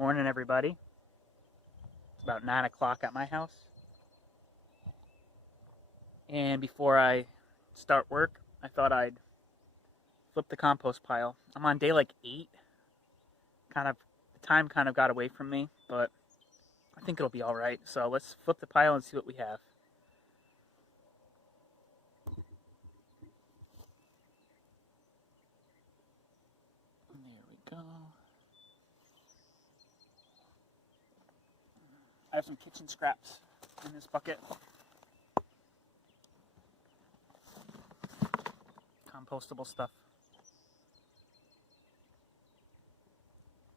Morning, everybody. It's about 9 o'clock at my house. And before I start work, I thought I'd flip the compost pile. I'm on day like 8. The time kind of got away from me, but I think it'll be all right. So let's flip the pile and see what we have. There we go. I have some kitchen scraps in this bucket. Compostable stuff.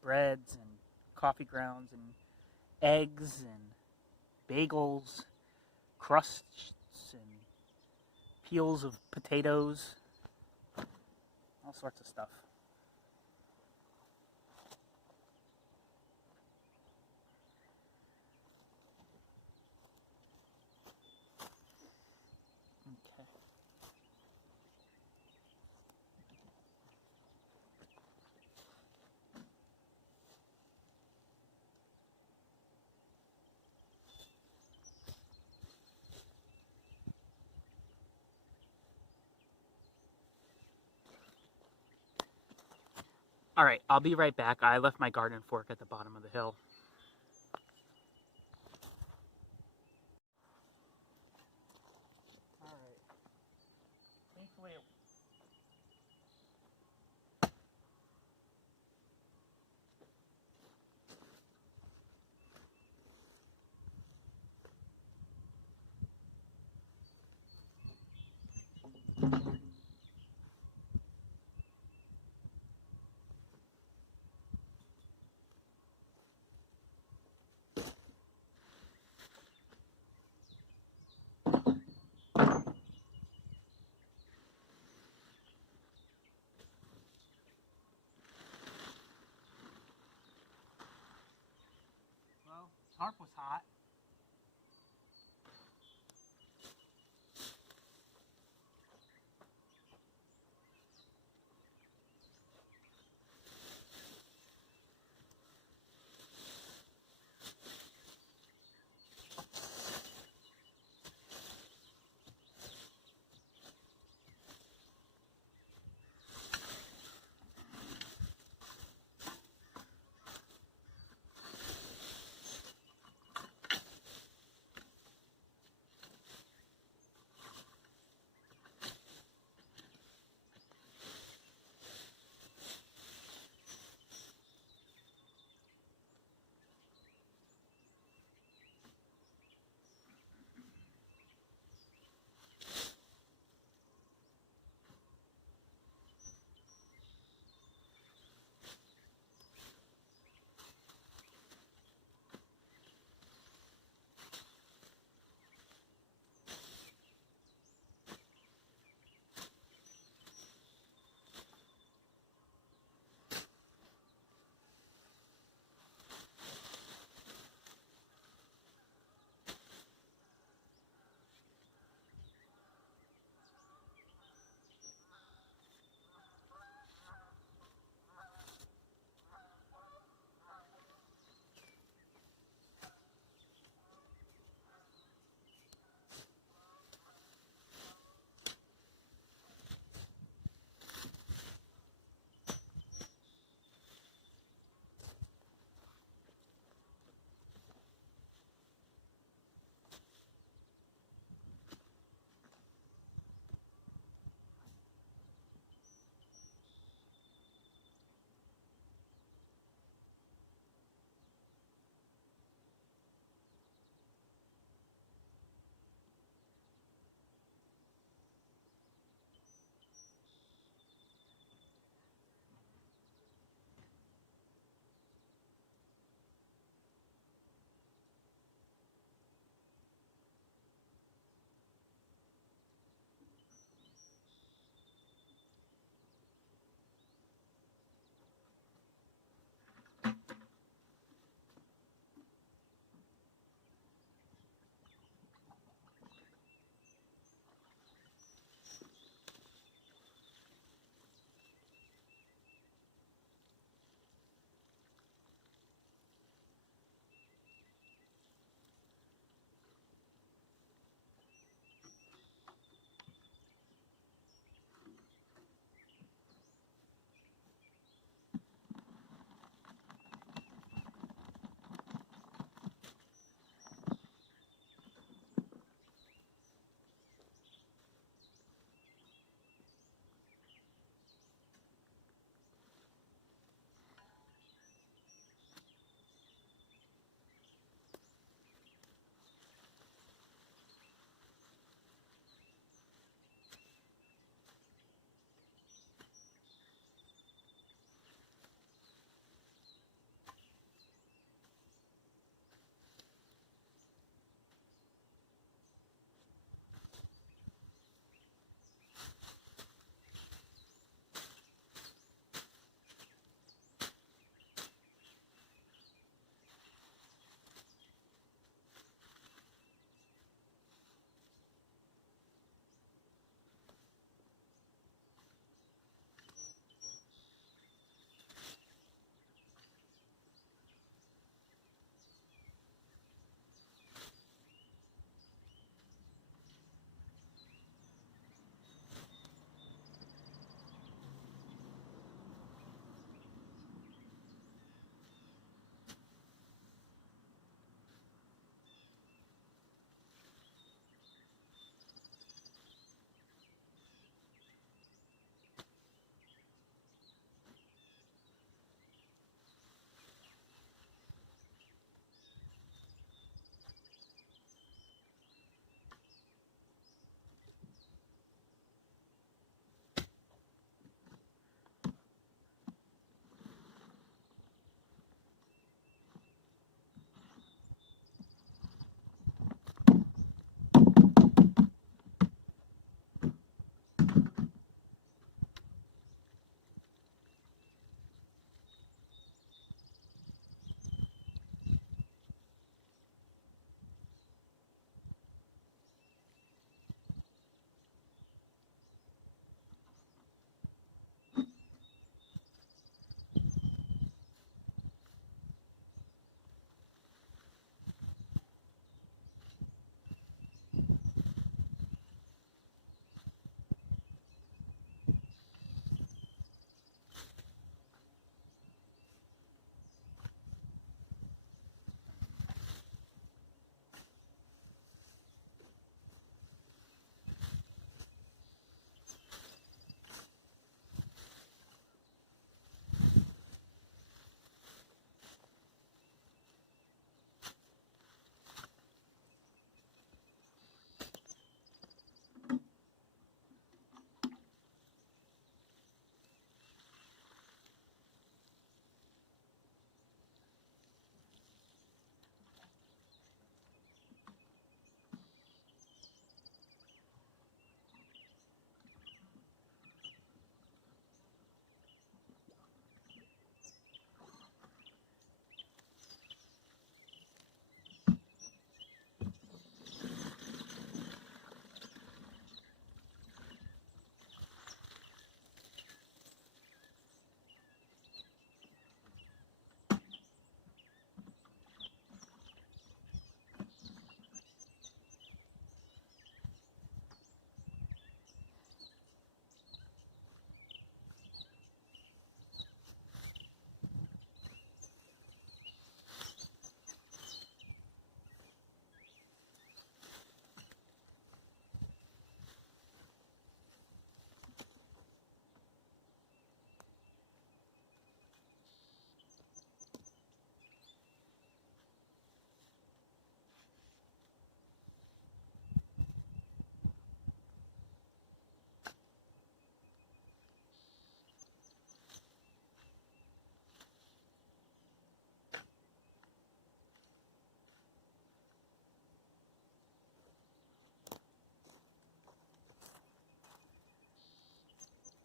Breads and coffee grounds and eggs and bagels, crusts and peels of potatoes, all sorts of stuff. Okay. All right, I'll be right back. I left my garden fork at the bottom of the hill. All right. Thankfully, well, tarp was hot.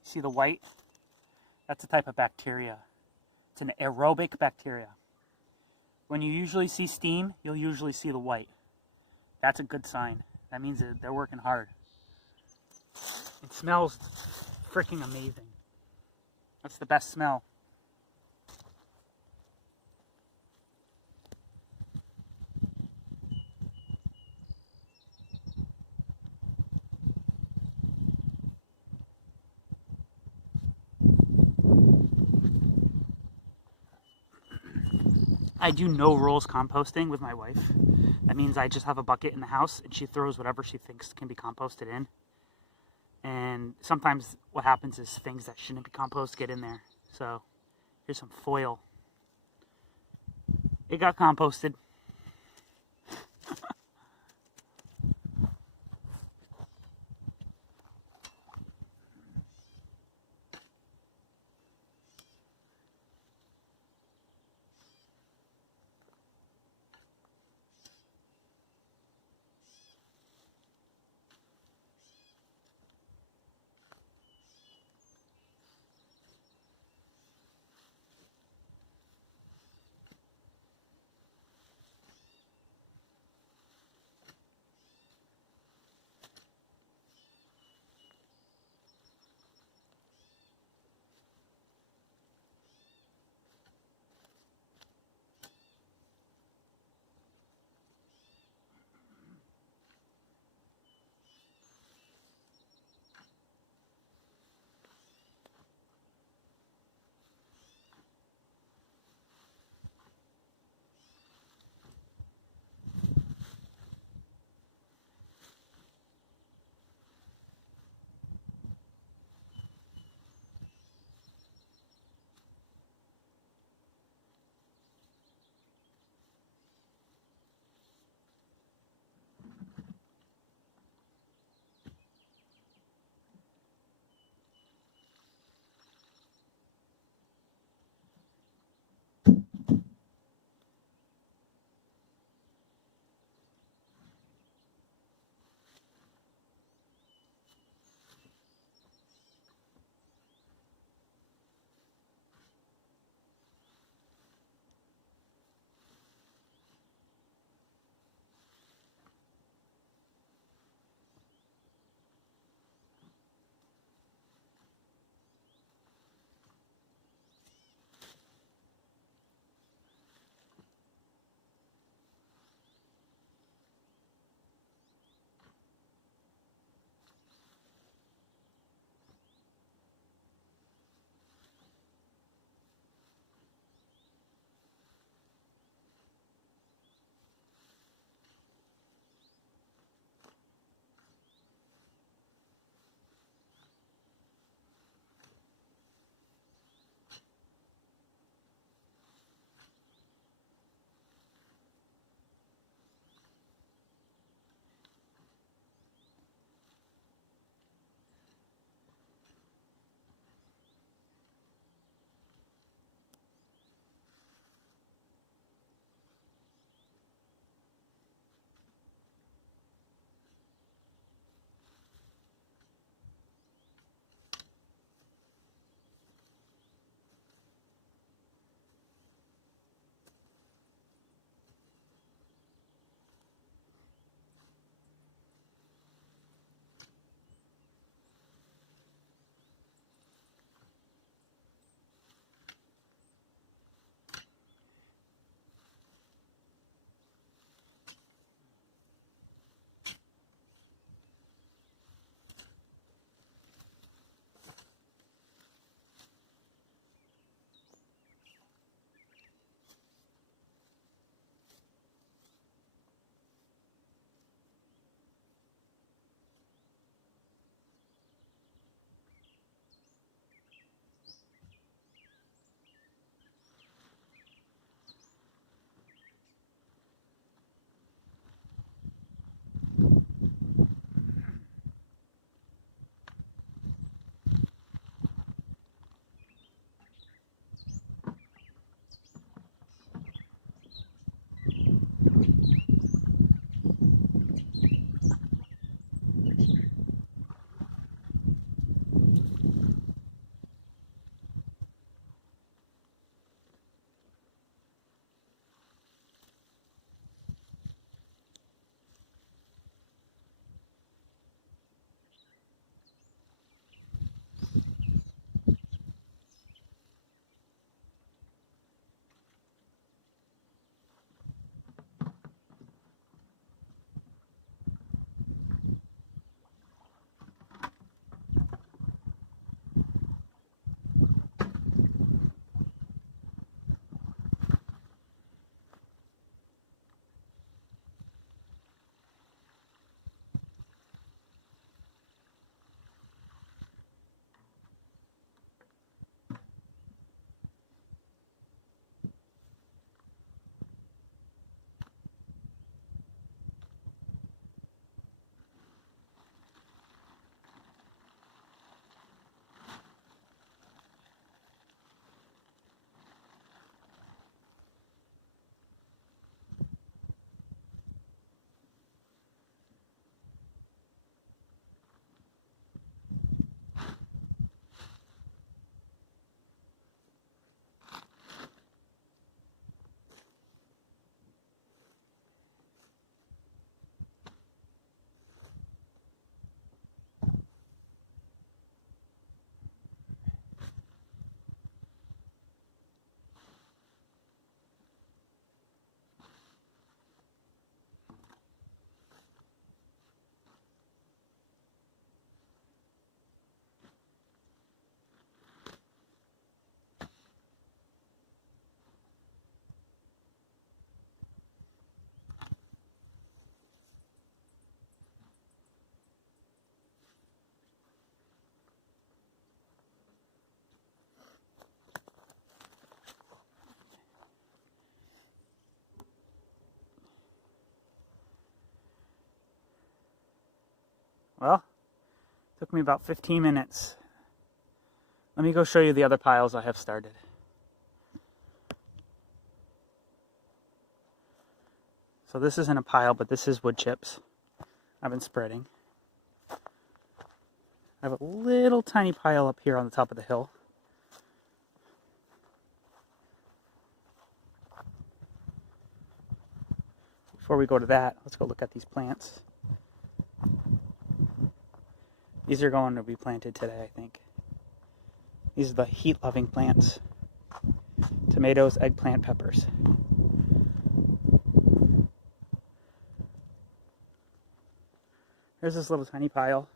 See the white? That's a type of bacteria. It's an aerobic bacteria. When you usually see steam, you'll usually see the white. That's a good sign. That means that they're working hard. It smells freaking amazing. That's the best smell. I do no rolls composting with my wife. That means I just have a bucket in the house and she throws whatever she thinks can be composted in. And sometimes what happens is things that shouldn't be composted get in there. So here's some foil. It got composted. Well, it took me about 15 minutes. Let me go show you the other piles I have started. So this isn't a pile, but this is wood chips I've been spreading. I have a little tiny pile up here on the top of the hill. Before we go to that, let's go look at these plants. These are going to be planted today, I think. These are the heat-loving plants. Tomatoes, eggplant, peppers. There's this little tiny pile.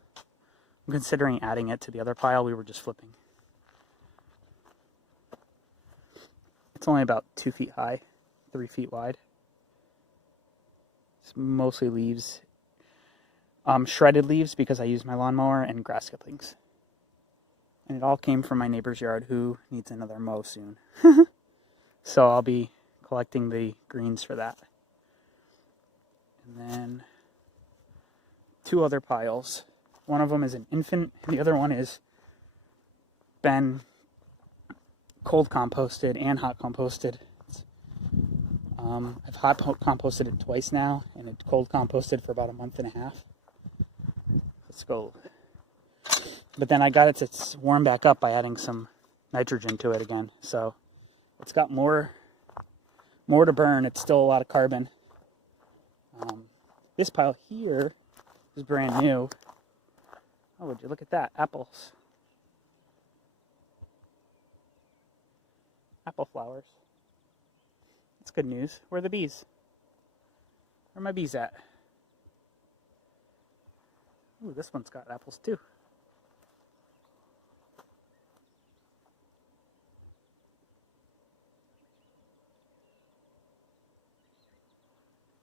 I'm considering adding it to the other pile we were just flipping. It's only about 2 feet high, 3 feet wide. It's mostly leaves. Shredded leaves because I use my lawnmower, and grass clippings. And it all came from my neighbor's yard who needs another mow soon. So I'll be collecting the greens for that. And then 2 other piles. One of them is an infant, and the other one is been cold composted and hot composted. I've hot composted it twice now, and it cold composted for about a month and a half. Let's go. But then I got it to warm back up by adding some nitrogen to it again. So it's got more to burn. It's still a lot of carbon. This pile here is brand new. Oh, would you look at that? Apples. Apple flowers. That's good news. Where are the bees? Where are my bees at? Ooh, this one's got apples too.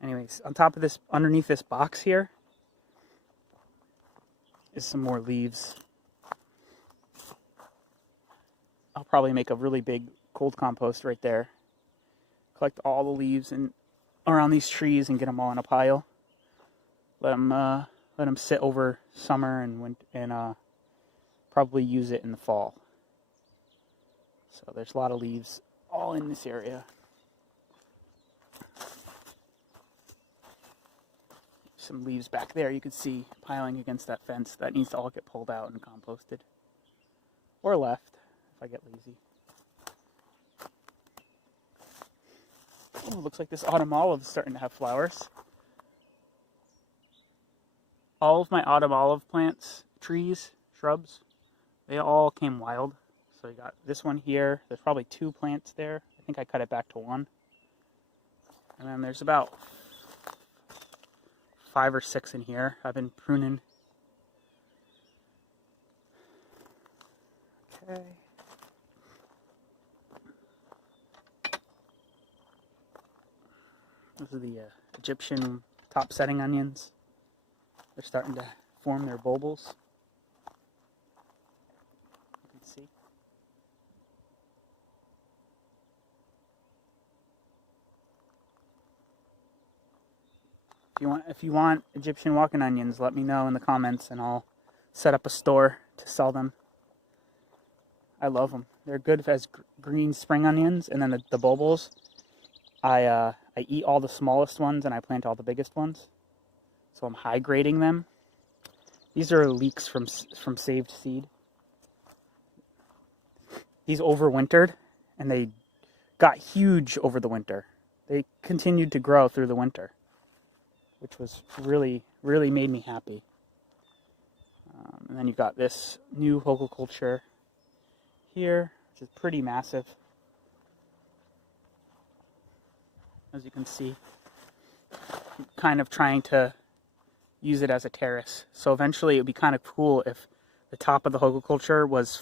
Anyways, on top of this, underneath this box here, is some more leaves. I'll probably make a really big cold compost right there. Collect all the leaves and around these trees and get them all in a pile. Let them sit over summer and probably use it in the fall. So there's a lot of leaves all in this area. Some leaves back there you can see piling against that fence. That needs to all get pulled out and composted. Or left, if I get lazy. Oh, looks like this autumn olive is starting to have flowers. All of my autumn olive plants, trees, shrubs, they all came wild. So you got this one here. There's probably 2 plants there. I think I cut it back to 1. And then there's about 5 or 6 in here. I've been pruning. Okay. Those are the Egyptian top setting onions. They're starting to form their bulbils. You can see. If you want Egyptian walking onions, let me know in the comments and I'll set up a store to sell them. I love them. They're good as green spring onions, and then the bulbils. I eat all the smallest ones and I plant all the biggest ones. So I'm high grading them. These are leeks from saved seed. These overwintered and they got huge over the winter. They continued to grow through the winter, which was really, really made me happy. And then you've got this new culture here, which is pretty massive. As you can see, I'm kind of trying to use it as a terrace. So eventually it would be kind of cool if the top of the culture was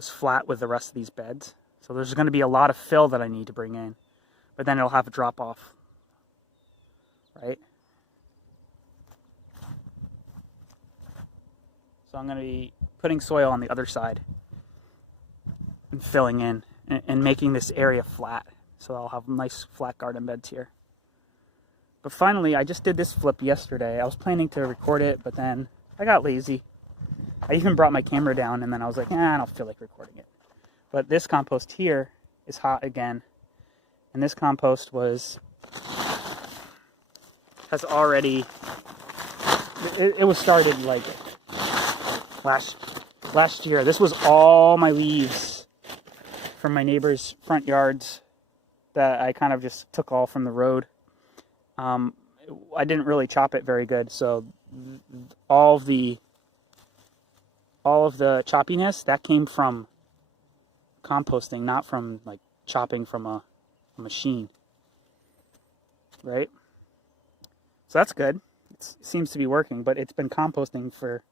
flat with the rest of these beds. So there's going to be a lot of fill that I need to bring in, but then it'll have a drop off, right? So I'm going to be putting soil on the other side and filling in and making this area flat. So I'll have nice flat garden beds here. But finally, I just did this flip yesterday. I was planning to record it, but then I got lazy. I even brought my camera down, and then I was like, I don't feel like recording it. But this compost here is hot again. And this compost has already, it was started like last year. This was all my leaves from my neighbors' front yards that I kind of just took all from the road. I didn't really chop it very good, so all of the choppiness that came from composting, not from like chopping from a machine, right? So that's good. It seems to be working, but it's been composting for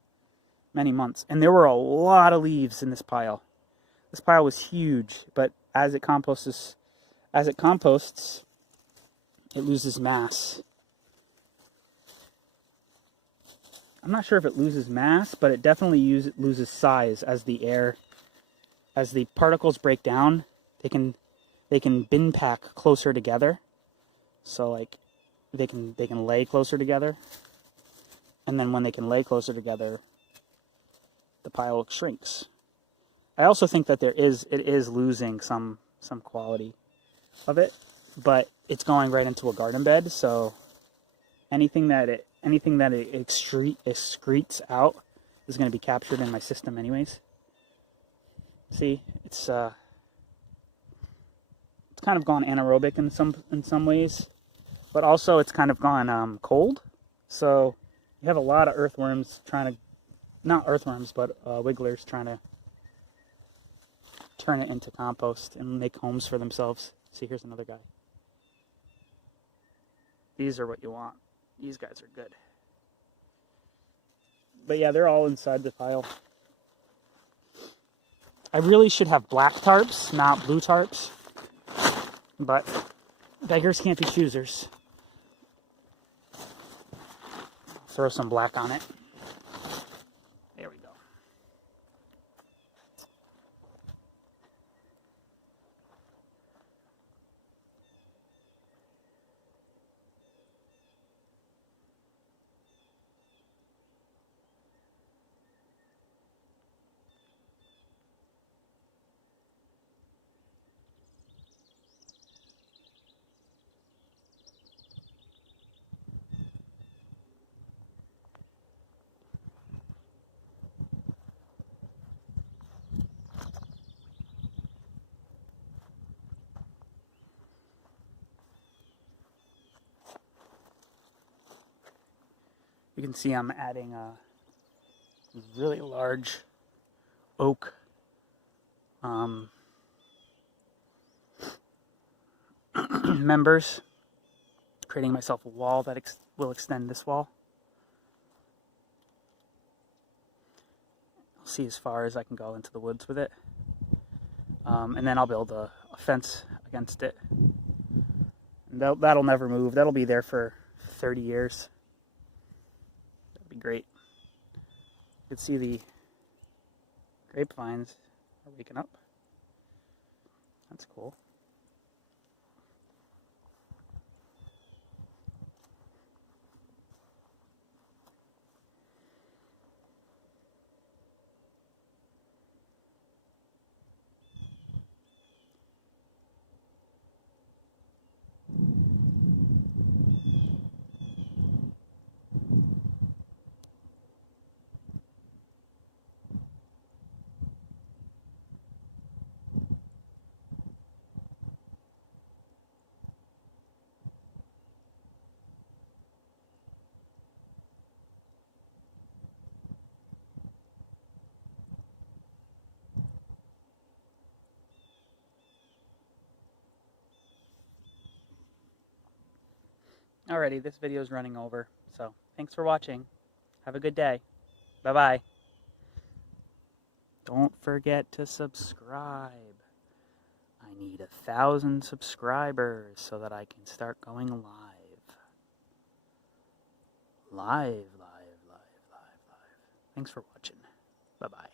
many months, and there were a lot of leaves in this pile. This pile was huge, but as it composts, it loses mass. I'm not sure if it loses mass, but it definitely loses size as the particles break down. They can bin pack closer together, so like they can lay closer together, and then when they can lay closer together, the pile shrinks. I also think that it is losing some quality of it, but it's going right into a garden bed, so anything that it excretes out is going to be captured in my system anyways. See, it's kind of gone anaerobic in some ways, but also it's kind of gone cold. So you have a lot of earthworms not earthworms, but wigglers trying to turn it into compost and make homes for themselves. See, here's another guy. These are what you want. These guys are good. But yeah, they're all inside the pile. I really should have black tarps, not blue tarps. But beggars can't be choosers. Throw some black on it. There we go. You can see I'm adding really large oak members, creating myself a wall that will extend this wall. I'll see as far as I can go into the woods with it, and then I'll build a fence against it. And that'll never move. That'll be there for 30 years. That'd be great. You can see the grapevines are waking up. That's cool. Alrighty, this video is running over, so thanks for watching. Have a good day. Bye-bye. Don't forget to subscribe. I need 1,000 subscribers so that I can start going live. Live. Thanks for watching. Bye-bye.